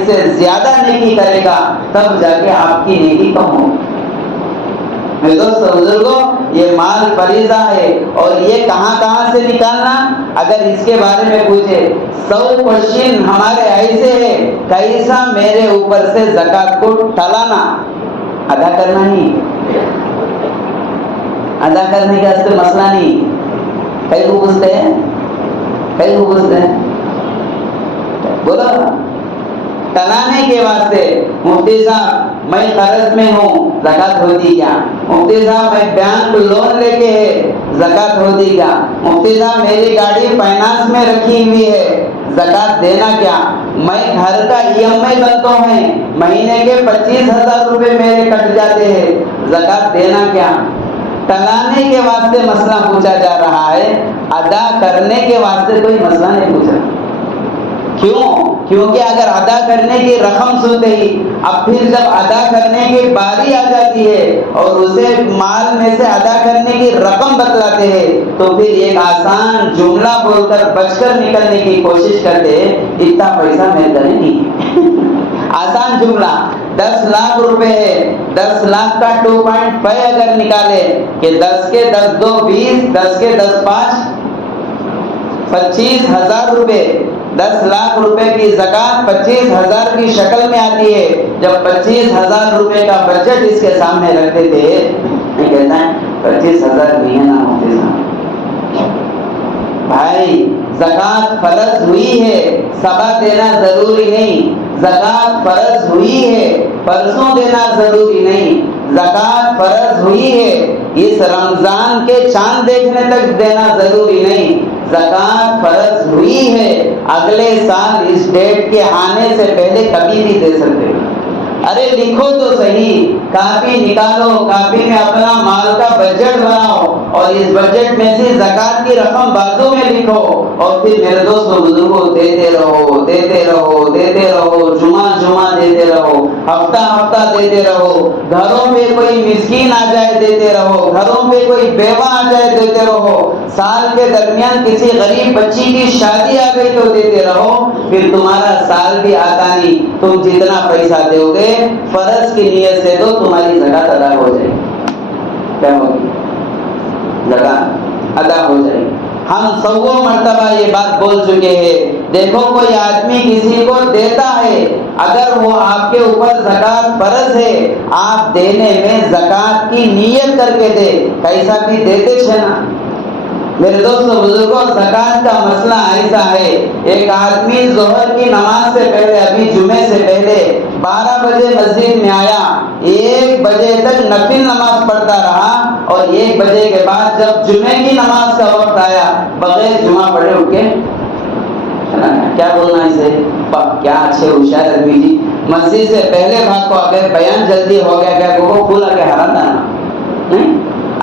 اس سے زیادہ نیکی کرے گا تب جا کے آپ کی نیکی کم ہوگی۔ میرے دوستو بزرگوں، یہ مال فریضہ ہے اور یہ کہاں سے نکالنا؟ اگر اس کے بارے میں پوچھے 100 کوشچن ہمارے ایسے ہے، کیسا میرے اوپر سے زکوٰۃ کو ٹلانا، ادا کرنا نہیں، ادا کرنے کا اس سے مسئلہ نہیں۔ کئی کو پوچھتے ہیں بولو ٹلانے کے واسطے، مفتی صاحب میں قرض میں ہوں، زکوٰۃ ہوتی کیا؟ مفتی صاحب میں بینک لون لے کے ہے، زکوٰۃ ہوتی کیا؟ مفتی صاحب میری گاڑی فائنانس میں رکھی ہوئی ہے، زکوٰۃ دینا کیا؟ میں گھر کا EMI بنتا ہے، مہینے کے 25,000 روپے میرے کٹ جاتے ہیں، زکوٰۃ دینا کیا؟ ٹلانے کے واسطے مسئلہ پوچھا جا رہا ہے، ادا کرنے کے واسطے کوئی مسئلہ نہیں پوچھا۔ کیوں؟ کیونکہ اگر ادا کرنے کی رقم سنتے ہی، اب پھر جب ادا کرنے کی باری آ جاتی ہے اور اسے مال میں سے ادا کرنے کی رقم بتلاتے ہیں تو پھر ایک آسان جملہ بول کر بچ کر نکلنے کی کوشش کرتے ہیں، اتنا پیسہ میرے گھر نہیں۔ آسان جملہ 10 لاکھ روپے ہے، 10 لاکھ کا 2.5 اگر نکالے کہ 10 کے 10 2 20، 10 کے 10 5 25,000 روپے، 10 لاکھ روپے کی زکوٰۃ 25,000 کی شکل میں آتی ہے۔ جب 25,000 روپے کا بجٹ اس کے سامنے رکھتے تھے، میں کہتا ہے 25,000 بھی ہے نا ہوتے بھائی، زکوٰۃ فرض ہوئی ہے، صبح دینا ضروری نہیں، زکوٰۃ فرض ہوئی ہے، پرسوں دینا ضروری نہیں، زکوٰۃ فرض ہوئی ہے، اس رمضان کے چاند دیکھنے تک دینا ضروری نہیں، زکوٰۃ فرض ہوئی ہے، اگلے سال اس ڈیٹ کے آنے سے پہلے کبھی بھی دے سکتے ہیں۔ ارے لکھو تو صحیح، کاپی نکالو، کاپی میں اپنا مال کا بجٹ بناؤ اور اس بجٹ میں سے زکوٰۃ کی رقم بازو میں لکھو اور پھر میرے دوستوں بزرگوں دیتے رہو، دیتے رہو، دیتے رہو، جمعہ دیتے رہو، ہفتہ دیتے رہو، گھروں میں کوئی مسکین آ جائے دیتے رہو، گھروں میں کوئی بیوہ آ جائے دیتے رہو، سال کے درمیان کسی غریب بچی کی شادی آ گئی تو دیتے رہو، پھر تمہارا سال بھی آتا نہیں، تم جتنا پیسہ دو گے فرض کی نیت سے تو تمہاری زکوٰۃ ادا ہو جائے گی۔ کیا ہوگی؟ زکوٰۃ ادا ہو جائے گی۔ ہم 100 مرتبہ یہ بات بول چکے ہیں، دیکھو کوئی آدمی کسی کو دیتا ہے، اگر وہ آپ کے اوپر زکوٰۃ فرض ہے، آپ دینے میں زکوٰۃ کی نیت کر کے دے، کیسا بھی دیتے چھے نا۔ میرے دوستو بزرگوں، زکوٰۃ کا مسئلہ ایسا ہے، ایک آدمی ظہر کی نماز سے پہلے، ابھی جمعے سے پہلے 12 بجے مسجد میں آیا، 1 بجے تک نفل نماز پڑھتا رہا اور 1 بجے کے بعد جب جمعے کی نماز کا وقت آیا، بغیر جمعہ پڑھے اٹھ کے کیا بولنا اسے، کیا اچھے ہوشیار آدمی جی، مسجد سے پہلے بھاگ کو اگر بیان جلدی ہو گیا، کیا وہ کھلا کے حرام تھا نا؟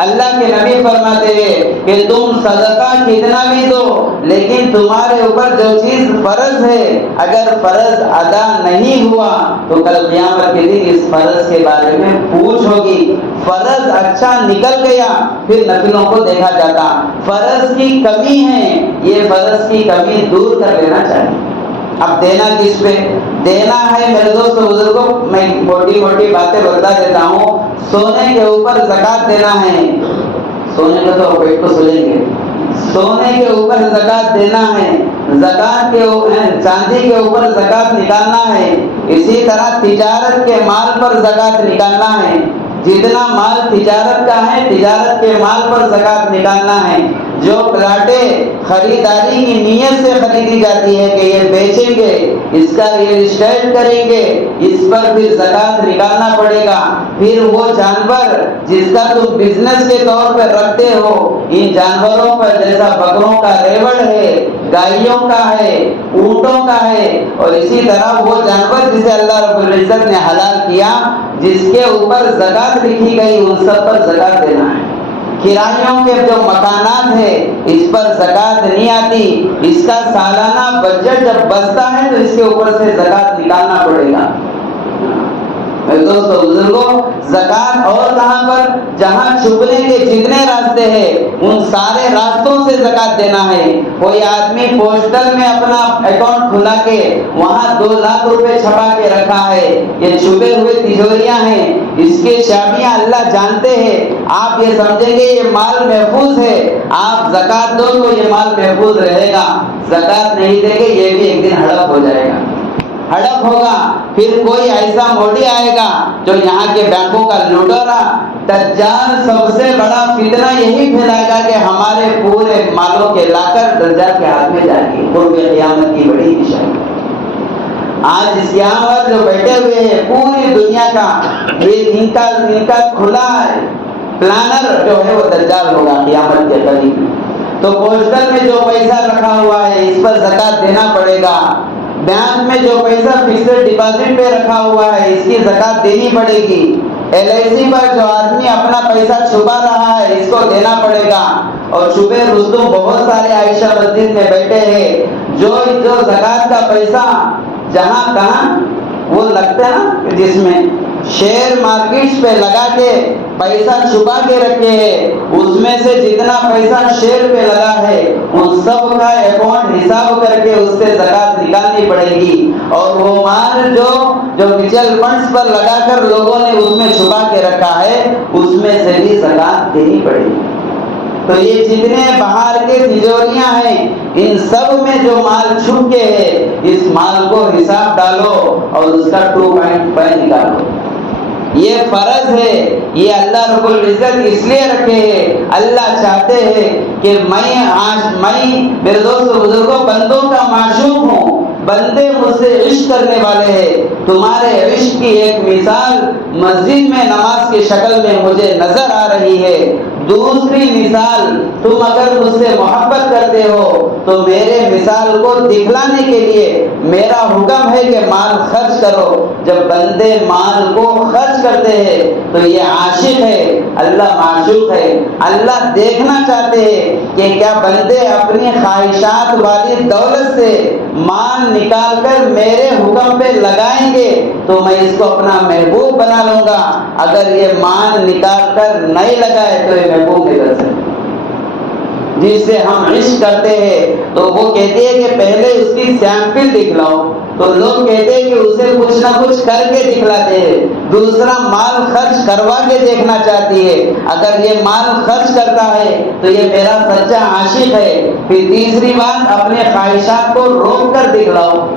اللہ کے نبی فرماتے ہیں کہ تم صدقہ کتنا بھی دو، لیکن تمہارے اوپر جو چیز فرض ہے، اگر فرض ادا نہیں ہوا تو کل قیامت کے دن اس فرض کے بارے میں پوچھ ہوگی۔ فرض اچھا نکل گیا پھر نفلوں کو دیکھا جاتا، فرض کی کمی ہے، یہ فرض کی کمی دور کر لینا چاہیے۔ اب دینا کس پہ دینا ہے میرے دوستو بزرگوں، میں موٹی باتیں بتا دیتا ہوں۔ سونے کے اوپر زکوٰۃ دینا ہے، سونے کا تو پیٹ کو سلیں گے، سونے کے اوپر زکوٰۃ دینا ہے، زکوٰۃ کے چاندی کے اوپر زکوٰۃ نکالنا ہے، اسی طرح تجارت کے مال پر زکوٰۃ نکالنا ہے، جتنا مال تجارت کا ہے تجارت کے مال پر زکوٰۃ نکالنا ہے۔ جو پلاٹیں خریداری کی نیت سے خریدی جاتی ہے کہ یہ بیچیں گے، اس کا ریل اسٹیٹ کریں گے، اس پر پھر زکوٰۃ نکالنا پڑے گا۔ پھر وہ جانور جس کا تم بزنس کے طور پہ رکھتے ہو، ان جانوروں پر جیسا بکروں کا ریوڑ ہے، گائیوں کا ہے، اونٹوں کا ہے، اور اسی طرح وہ جانور جسے اللہ رب العزت نے حلال کیا، جس کے اوپر زکوٰۃ لکھی گئی، ان سب پر زکوٰۃ دینا ہے۔ کرایوں کے جو مکانات ہے اس پر زکوٰۃ نہیں آتی، اس کا سالانہ بجٹ جب بچتا ہے تو اس کے اوپر سے زکوٰۃ نکالنا پڑے گا۔ میرے دوستو بزرگوں، زکوٰۃ اور کہاں پر؟ جہاں چھپنے کے جتنے راستے ہیں ان سارے راستوں سے زکوٰۃ دینا ہے۔ کوئی آدمی پوسٹل میں اپنا اکاؤنٹ کھلا کے وہاں 2 لاکھ روپے چھپا کے رکھا ہے، یہ چھپے ہوئے تجوریاں ہیں، اس کی چابیاں اللہ جانتے ہیں۔ آپ یہ سمجھیں گے یہ مال محفوظ ہے، آپ زکوٰۃ دو تو یہ مال محفوظ رہے گا، زکوٰۃ نہیں دیں گے یہ بھی ایک دن ہڑپ ہو جائے گا، ہڑپ ہوگا۔ پھر کوئی ایسا موڈی آئے گا جو یہاں کے بینکوں کا لوٹورا، دجال سب سے بڑا فتنہ یہی پھیلائے گا کہ ہمارے پورے مالوں کے لا کر دجال کے ہاتھ میں جائے گی، قرب قیامت کی بڑی نشانی۔ آج اس یہاں پر جو بیٹھے ہوئے ہیں پوری دنیا کا یہ ان کا کھلا پلانر جو ہے وہ دجال ہوگا قیامت کے قریب۔ تو پوسٹل میں جو پیسہ رکھا ہوا ہے اس پر زکوٰۃ دینا پڑے گا، بینک میں جو پیسہ فکسڈ ڈپازٹ پہ رکھا ہوا ہے اس کی زکوٰۃ دینی پڑے گی، LIC پر جو آدمی اپنا پیسہ چھپا رہا ہے اس کو دینا پڑے گا۔ اور چھپے رستم بہت سارے عائشہ مسجد میں بیٹھے ہیں جو زکوٰۃ کا پیسہ جہاں کہاں وہ لگتا ہے نا جس میں شیئر مارکیٹس پہ لگا کے پیسہ چھپا کے رکھے ہیں، اس میں سے جتنا پیسہ شیئر پہ لگا ہے ان سب کا اکاؤنٹ حساب کر کے اس سے زکوٰۃ نکالنی پڑے گی، اور وہ مال جو میوچل فنڈز پر لگا کر لوگوں نے اس میں چھپا کے رکھا ہے اس میں سے بھی زکوٰۃ دینی پڑے گی۔ تو یہ جتنے باہر کے تجوریاں ہیں ان سب میں جو مال چھپ کے ہے اس مال کو حساب ڈالو اور اس کا 2.5 نکالو۔ یہ فرض ہے، یہ اللہ رب العزت اس لیے رکھے ہیں، اللہ چاہتے ہیں کہ میں میرے دوست بزرگوں بندوں کا معشوق ہوں، بندے مجھ سے عشق کرنے والے ہیں، تمہارے عشق کی ایک مثال مسجد میں نماز کی شکل میں مجھے نظر آ رہی ہے۔ دوسری مثال، تم اگر مجھ سے محبت کرتے ہو تو میرے مثال کو دکھلانے کے لیے میرا حکم ہے کہ مال خرچ کرو۔ جب بندے مال کو خرچ کرتے ہیں تو یہ عاشق ہے، اللہ معشوق ہے، اللہ دیکھنا چاہتے ہیں کہ کیا بندے اپنی خواہشات والی دولت سے مال نکال کر میرے حکم پہ لگائیں گے تو میں اس کو اپنا محبوب بنا لوں گا، اگر یہ مال نکال کر نہیں لگائے تو یہ محبوب نہیں کر سکتے۔ جس سے ہم عشق کرتے ہیں تو وہ کہتے ہیں کہ پہلے اس کی سیمپل دکھلاؤ، تو لوگ کہتے ہیں کہ اسے کچھ نہ کچھ کر کے دکھلاتے ہیں، دوسرا مال خرچ کروا کے دیکھنا چاہتی ہے، اگر یہ مال خرچ کرتا ہے تو یہ میرا سچا عاشق ہے۔ پھر تیسری بات، اپنے خواہشات کو روک کر دکھلاؤ۔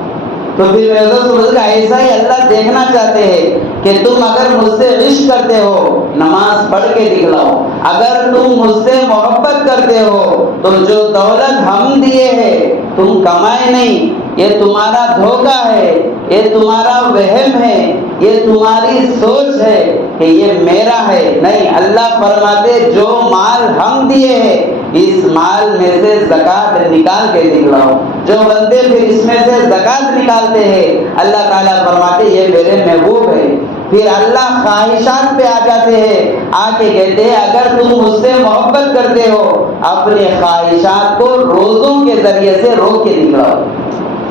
تو پھر میرے دوست ایسا ہی اللہ دیکھنا چاہتے ہیں کہ تم اگر مجھ سے عشق کرتے ہو نماز پڑھ کے دکھلاؤ، اگر تم مجھ سے محبت کرتے ہو تو جو دولت ہم دیے ہیں تم کمائے نہیں، یہ تمہارا دھوکہ ہے، یہ تمہارا وہم ہے، یہ تمہاری سوچ ہے کہ یہ میرا ہے۔ نہیں، اللہ فرماتے جو مال ہم دیے ہیں اس مال میں سے زکوٰۃ نکال کے دکھلاؤ۔ جو بندے پھر اس میں سے زکوٰۃ نکالتے ہیں اللہ تعالیٰ فرماتے یہ میرے محبوب ہے۔ پھر اللہ خواہشات پہ آ جاتے ہیں، آ کے کہتے ہیں اگر تم مجھ سے محبت کرتے ہو اپنے خواہشات کو روزوں کے ذریعے سے روک کے دکھلاؤ۔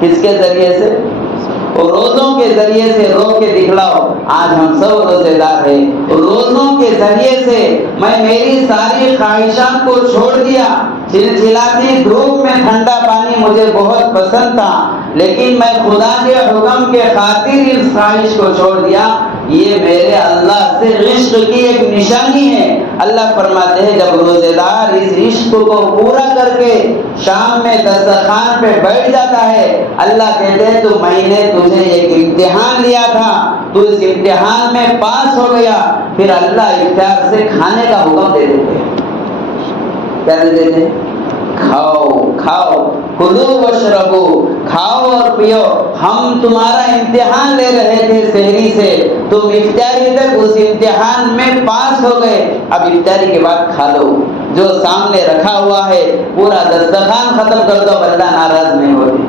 کس کے ذریعے سے؟ روزوں کے ذریعے سے روک کے دکھلاؤ۔ آج ہم سب روزے دار ہیں، روزوں کے ذریعے سے میں میری ساری خواہشات کو چھوڑ دیا۔ چلچلاتی دھوپ میں ٹھنڈا پانی مجھے بہت پسند تھا لیکن میں خدا کے حکم کے خاطر اس خواہش کو چھوڑ دیا، یہ میرے اللہ سے عشق کی ایک نشانی ہے۔ اللہ فرماتے ہیں جب روزے دار اس عشق کو پورا کر کے شام میں دسترخوان پہ بیٹھ جاتا ہے اللہ کہتے ہیں تو میں نے تجھے ایک امتحان لیا تھا، تو اس امتحان میں پاس ہو گیا، پھر اللہ اختیار سے کھانے کا حکم دے دیتے ہیں۔ کیا دے دیتے ہیں؟ کھاؤ کھاؤ، کلو واشربو، کھاؤ اور پیو، ہم تمہارا امتحان لے رہے تھے سحری سے، تم افطاری تک اس امتحان میں پاس ہو گئے، اب افطاری کے بعد کھا لو، جو سامنے رکھا ہوا ہے پورا دسترخوان ختم کر دو، اللہ ناراض نہیں ہوتے۔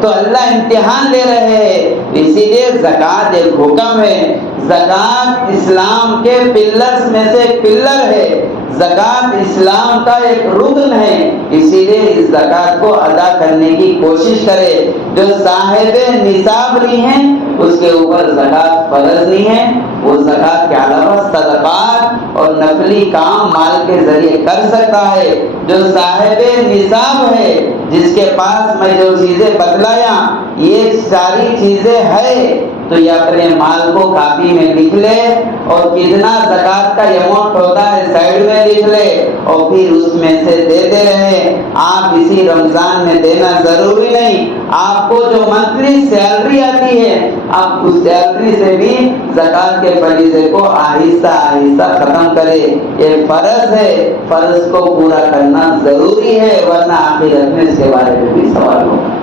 تو اللہ امتحان لے رہے ہیں، اسی لیے زکوٰۃ ایک حکم ہے۔ زکوٰۃ اسلام کے پلرز میں سے ایک پلر ہے، زکوٰۃ اسلام کا ایک رکن ہے، اسی لیے اس زکوٰۃ کو ادا کرنے کی کوشش کرے۔ جو صاحب نصاب نہیں ہیں اس اس کے اوپر زکوٰۃ فرض نہیں ہے، وہ زکوٰۃ کے علاوہ صدقات اور نفلی کام مال کے ذریعے کر سکتا ہے۔ جو صاحب نصاب ہے، جس کے پاس میں جو چیزیں بتلایا یہ ساری چیزیں ہے، تو یہ اپنے مال کو کاپی میں لکھ لے اور کتنا زکوٰۃ کا اماؤنٹ ہوتا ہے سائڈ میں لکھ لے اور پھر اس میں سے دیتے رہے۔ آپ اسی رمضان میں دینا ضروری نہیں، آپ کو جو منتھلی سیلری آتی ہے آپ اس سیلری سے بھی زکوٰۃ کے فریضے کو آہستہ آہستہ ختم کرے۔ یہ فرض ہے، فرض کو پورا کرنا ضروری ہے، ورنہ آخرت میں اس کے بارے میں بھی سوال ہوگا۔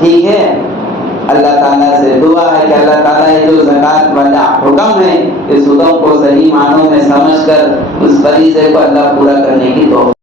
ٹھیک ہے، اللہ تعالیٰ سے دعا ہے کہ اللہ تعالیٰ یہ جو زکوٰۃ والا حکم ہے اس حکم کو صحیح معنوں میں سمجھ کر اس فریضے کو اللہ پورا کرنے کی توفیق